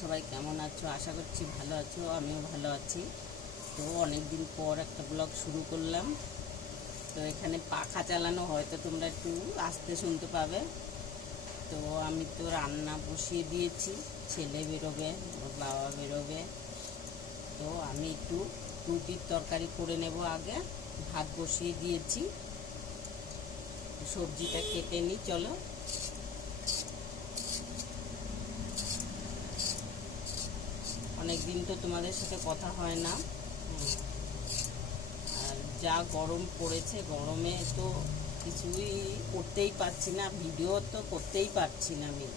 সবাই কেমন আছো? আশা করছি ভালো আছো, আমিও ভালো আছি। তো অনেক দিন পর একটা ব্লগ শুরু করলাম। তো এখানে পাখা চালানো, হয়তো তোমরা একটু আস্তে শুনতে পাবে। তো আমি তো রান্না বসিয়ে দিয়েছি, ছেলে বেরোবে, ওর বাবা বেরোবে। তো আমি একটু রুটির তরকারি করে নেব আগে। ভাত বসিয়ে দিয়েছি, সবজিটা কেটে নিই। চলো। অনেক দিন তো তোমাদের সাথে কথা হয় না। আর যা গরম পড়েছে, গরমে তো কিছুই করতেই পারছি না, ভিডিও তো করতেই পারছি না আমি।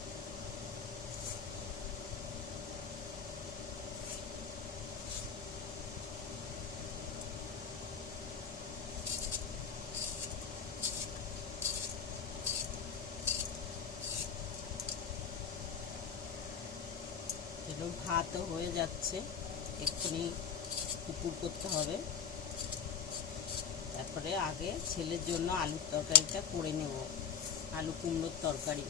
যেন ভাতও হয়ে যাচ্ছে, এক্ষুনি পুকুর করতে হবে। তারপরে আগে ছেলের জন্য আলুর তরকারিটা করে নেব, আলু কুমড়োর তরকারি।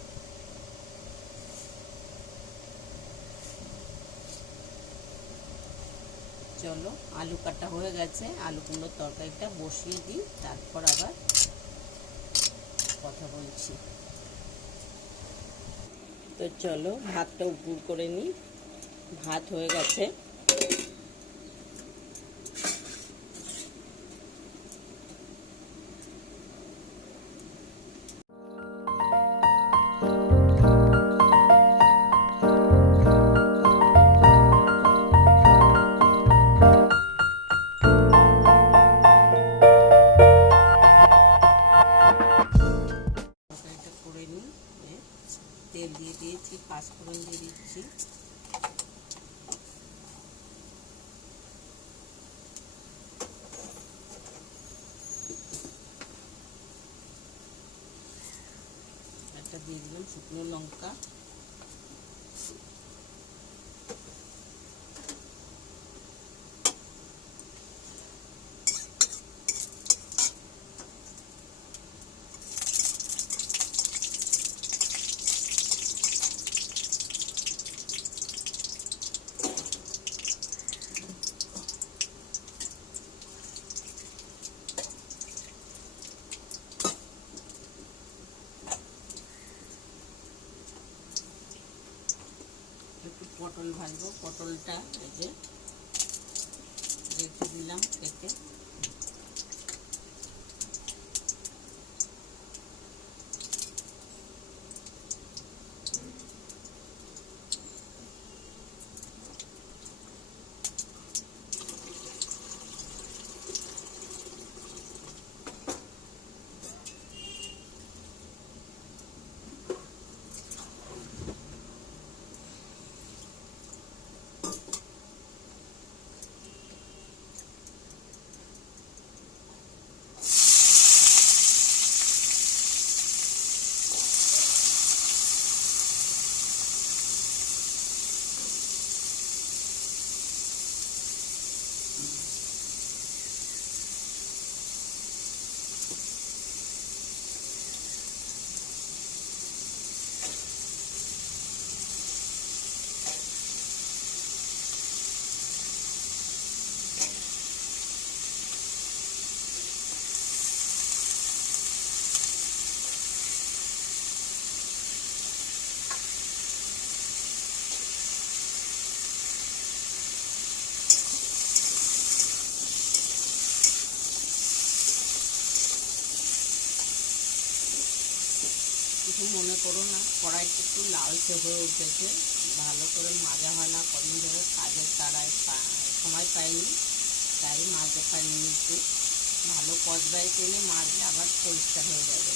চলো, আলু কাটা হয়ে গেছে, আলু কুমড়োর তরকারিটা বসিয়ে দিই, তারপর আবার কথা বলছি। তো চলো ভাতটা উপর করে নিই। ভাত হয়ে গেছে। তরকারিটা করে নিই। তেল দিয়ে দিয়েছি, পাঁচফোড়ন দিয়ে দিচ্ছি। একটা দিয়ে দিলাম শুকনো লঙ্কা। একটু পটল ভাজবো, পটলটা এই যে রেখে দিলাম কেটে। কিছু মনে করো না, কড়াইটা একটু লালচে হয়ে উঠেছে, ভালো করে মাজা হয় না, কদিন ধরে কাজের তাড়ায় সময় পাইনি, তাই মাজতে পারিনি। একটু ভালো কচবায় তেলে মাজলে আবার পরিষ্কার হয়ে যাবে।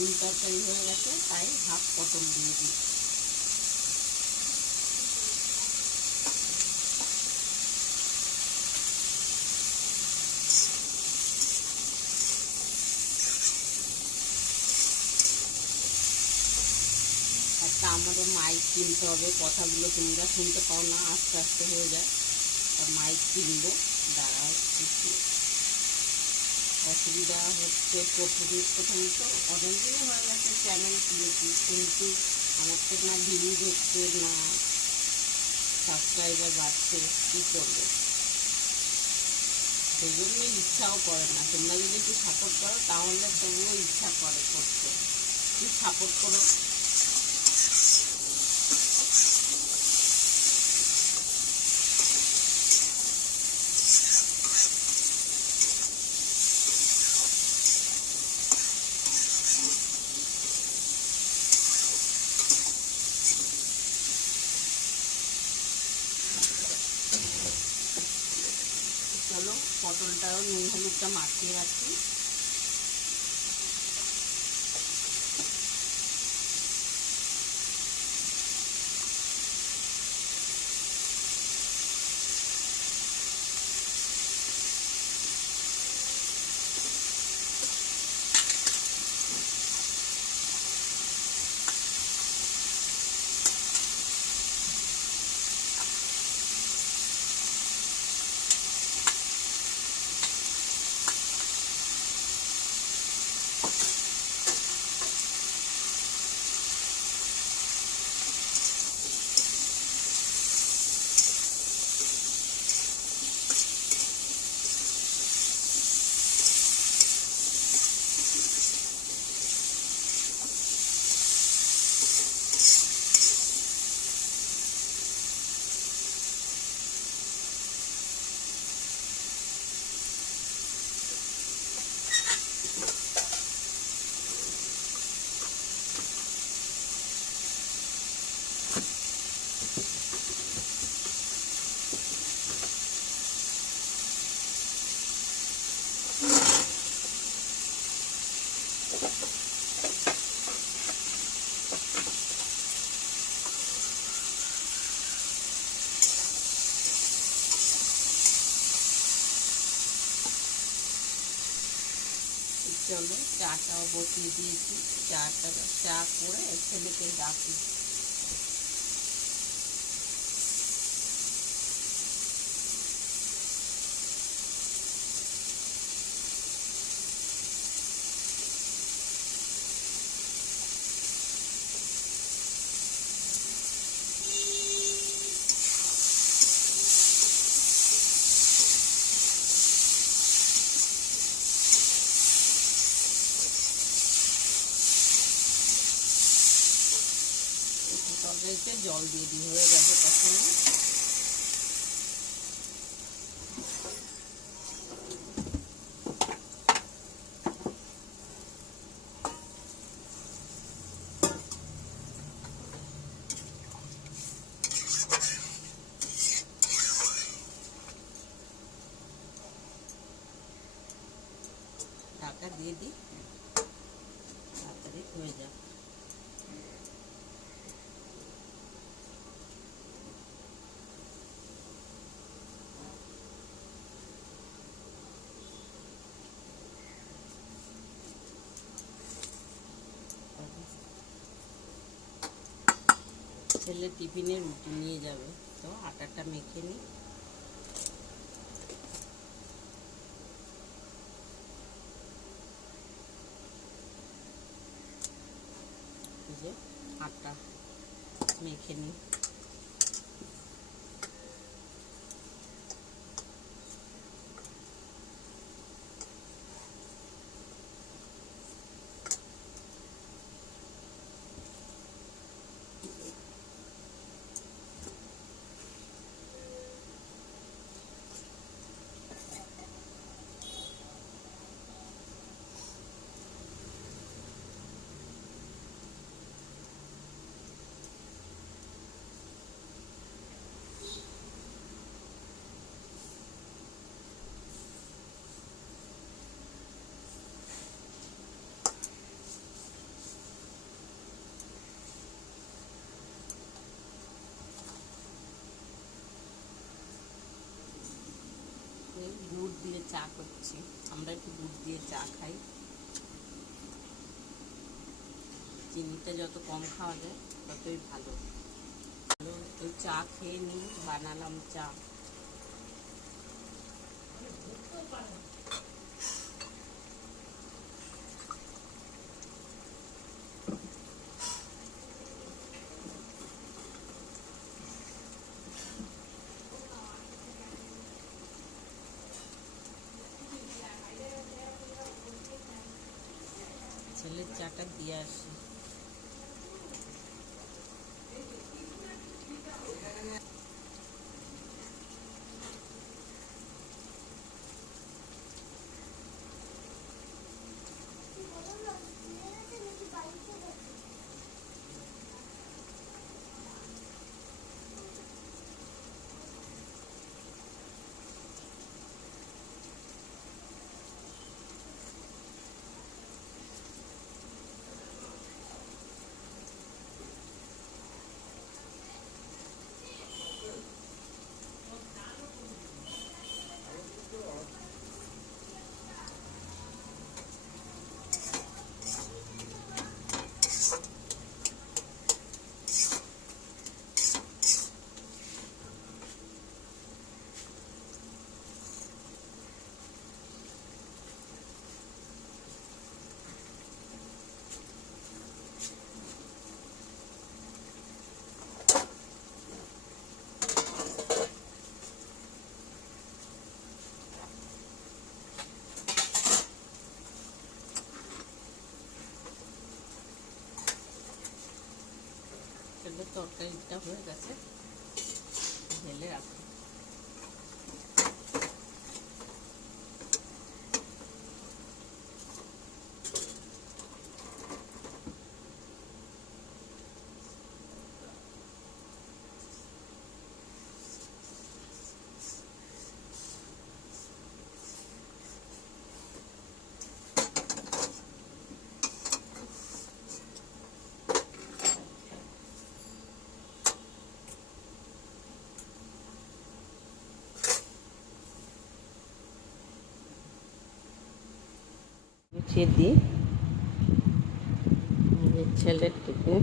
ডিম তরকারি হয়ে গেছে, তাই হাফ পটল দিয়ে দিই। একটা আমারও মাইক কিনতে হবে, কথাগুলো তোমরা শুনতে পাও না, আস্তে আস্তে হয়ে যায়। মাইক কিনবো, দাঁড়াও একটু। অসুবিধা হচ্ছে প্রথম তো অনেকদিনই হয়ে গেছে চ্যানেল খুলেছি, কিন্তু আমার তো না ভিউজ হচ্ছে না সাবস্ক্রাইবার বাড়ছে, কী করবো? সেই জন্যই ইচ্ছাও করে না। তোমরা যদি একটু সাপোর্ট করো তাহলে তবুও ইচ্ছা করে করতে, একটু সাপোর্ট করো। চলো পটলটাও নুন হলুদটা মাখিয়ে রাখি। চলো চাটাও বসিয়ে দিয়েছি, চা করে ছেলেকে ডাকি। তরকারিতে জল দিয়ে দিই, হয়ে গেছে তখন। ঢাকা দিয়ে দিই, তাড়াতাড়ি হয়ে যাক। ছেলে টিফিনে রুটি নিয়ে যাবে, তো আটাটা মেখে নিই। যে আটা মেখে নিই। দুধ দিয়ে চা করছি, আমরা একটু দুধ দিয়ে চা খাই। চিনিটা যত কম খাওয়া যায় ততই ভালো। তো চা খেয়ে নিই, বানালাম চা। ছেলের চাটা দিয়ে আসি। তরকারিটা হয়ে গেছে, ঢেলে রাখো। গুছিয়ে দিই ছেলের টিফিন।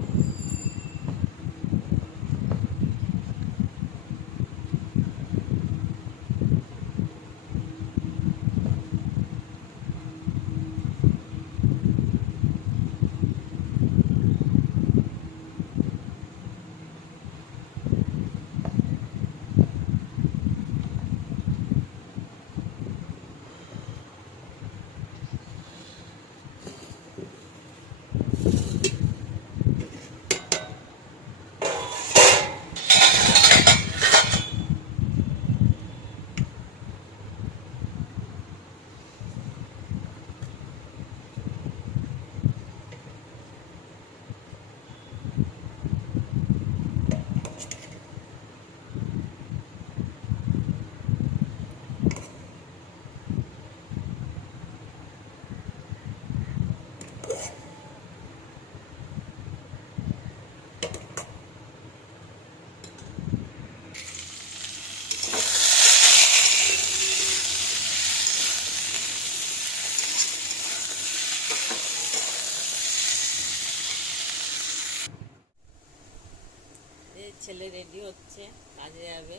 ছেলে রেডি হচ্ছে, কাজে যাবে।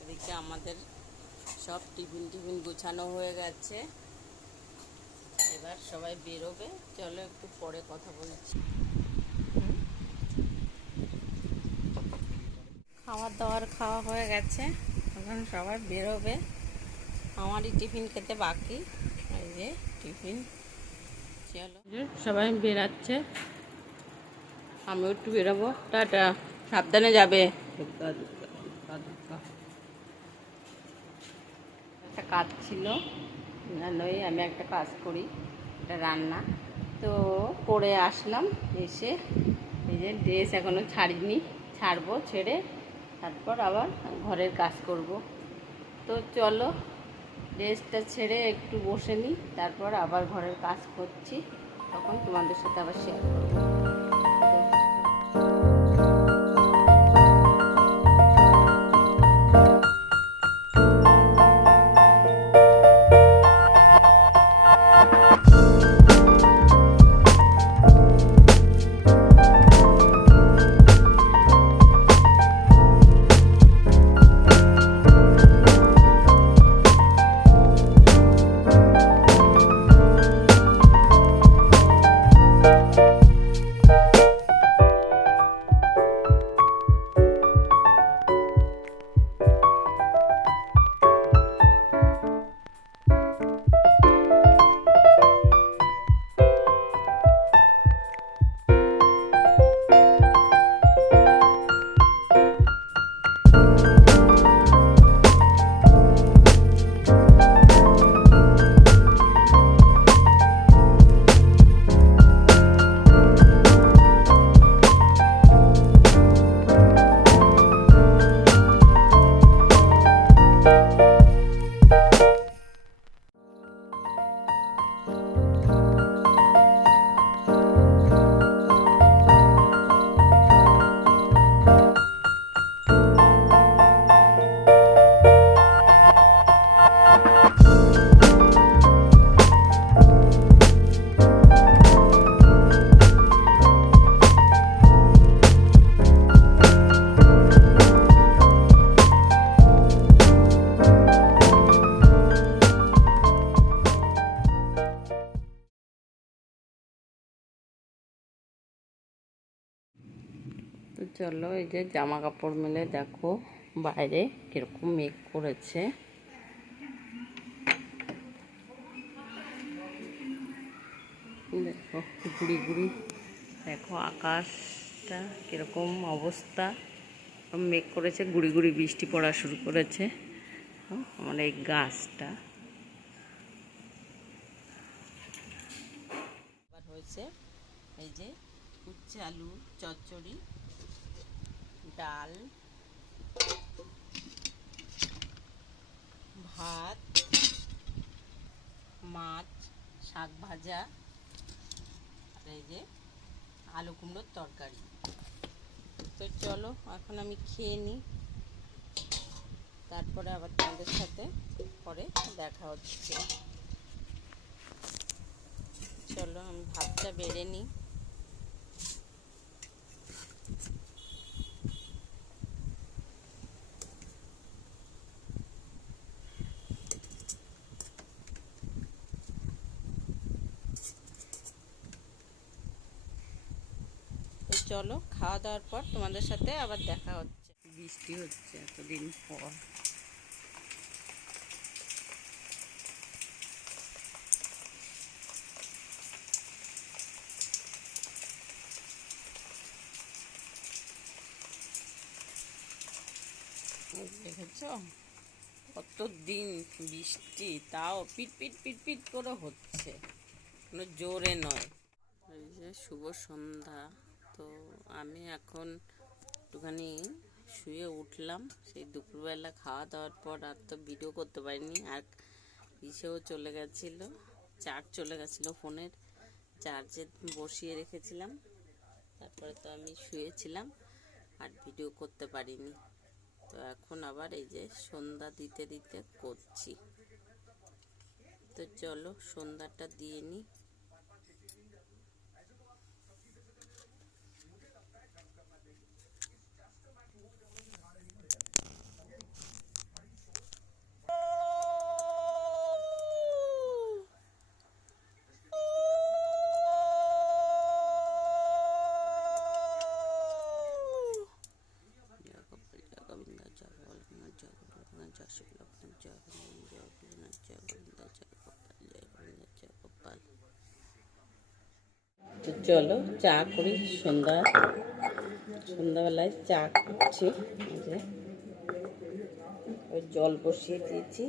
এদিকে আমাদের সব টিফিন গুছানো হয়ে গেছে, এবার সবাই বেরোবে। চলো একটু পরে কথা বলছি। খাওয়ার দাওয়ার খাওয়া হয়ে গেছে, এখন সবাই বেরোবে। আমারই টিফিন খেতে বাকি। এই যে টিফিন, চলো সবাই বেরাচ্ছে, আমিও একটু বেরোবো। টাটা, সাবধানে যাবে। একটা কাজ ছিল, নই আমি একটা কাজ করি, একটা রান্না, তো করে আসলাম। এসে এই যে ড্রেস এখনও ছাড়িনি, ছাড়বো, ছেড়ে তারপর আবার ঘরের কাজ করব। তো চলো ড্রেসটা ছেড়ে একটু বসে নিই, তারপর আবার ঘরের কাজ করছি, তখন তোমাদের সাথে আবার শেয়ার করবো। তো চলো, এই যে জামা কাপড় মেলে দেখো বাইরে কিরকম মেঘ করেছে। দেখো ঘুড়ি ঘুড়ি, দেখো আকাশটা কিরকম অবস্থা, মেঘ করেছে, গুড়ি গুড়ি বৃষ্টি পড়া শুরু করেছে। আমার এই গাছটা হয়েছে, এই যে উচ্ছে আলু চচ্চড়ি, ডাল, ভাত, মাছ, শাক ভাজা, আর এই যে আলু কুমড়োর তরকারি। তো চলো এখন আমি খেয়ে নিই, তারপরে আবার তোমাদের সাথে পরে দেখা হচ্ছে। চলো আমি ভাতটা বেড়ে নিই। তো চলো খাওয়া দাওয়ার পর তোমাদের সাথে আবার দেখা হচ্ছে। বৃষ্টি হচ্ছে এতদিন পর। দেখেছ কত দিন বৃষ্টি, তাও পিট পিট পিট পিট করে হচ্ছে, কোনো জোরে নয়। এই যে শুভ সন্ধ্যা। তো আমি এখন একটুখানি শুয়ে উঠলাম, সেই দুপুরবেলা খাওয়া দাওয়ার পর আর তো ভিডিও করতে পারিনি। আর ইসেও চলে গেছিলো, চার্জ চলে গেছিলো, ফোনের চার্জে বসিয়ে রেখেছিলাম, তারপরে তো আমি শুয়েছিলাম আর ভিডিও করতে পারিনি। তো এখন আবার এই যে সন্ধ্যা দিতে দিতে করছি। তো চলো সন্ধ্যাটা দিয়ে নিই। তো চলো চা করি, সন্ধ্যাবেলায় চা করছি। যে ওই জল বসিয়ে দিয়েছি,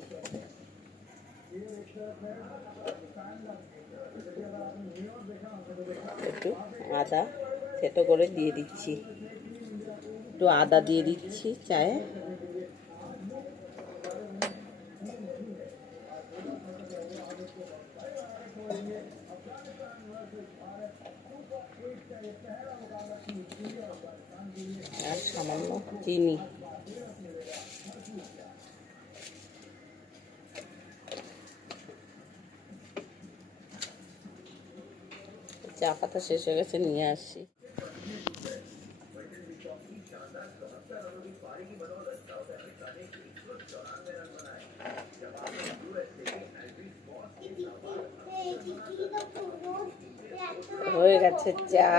একটু আদা থেতো করে দিয়ে দিচ্ছি, একটু আদা দিয়ে দিচ্ছি চায়ে। আর সামান্য চিনি। চা পাতা শেষ হয়ে গেছে, নিয়ে আসি। হয়ে গেছে চা।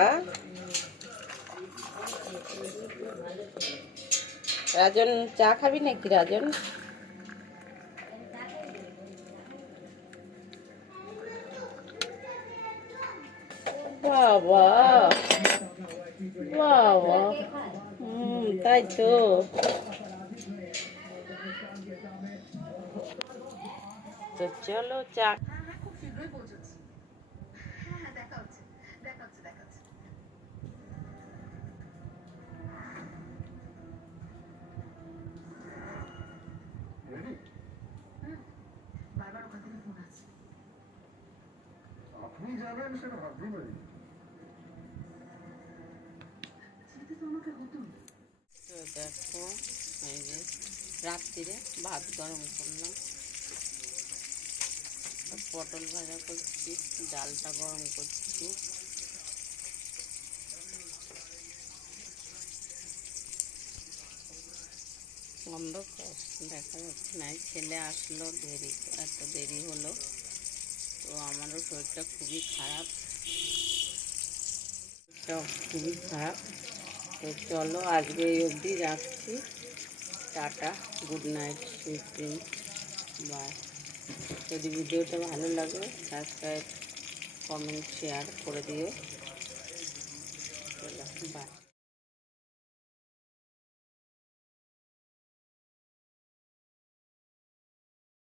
রাজন চা খাবি নাকি রাজন? বাবা বাবা, তাই তো। তো চলো চা। খুব শীঘ্রই পৌঁছচ্ছি। হ্যাঁ দেখা হচ্ছে, দেখা হচ্ছে, দেখা হচ্ছে। বারবার ওখান থেকে ফোন আছে। আপনি যাবেন সেটা ভাবতেই পারি। যেতে তো আমাকে হতো। তো দেখো এই যে রাত্রিরে ভাত গরম করলাম, পটল ভাজা করছি, ডালটা গরম করছি। অন্ধকার দেখা যাচ্ছে না, ছেলে আসলো দেরি, এত দেরি হলো। তো আমারও শরীরটা খুবই খারাপ, খুবই খারাপ। তো চলো আজকে এই অবধি রাখছি। Tata, good night, sweet dreams, bye. যদি ভিডিওটা ভালো লাগে সাবস্ক্রাইব, কমেন্ট, শেয়ার করে দিও। চলো বাই।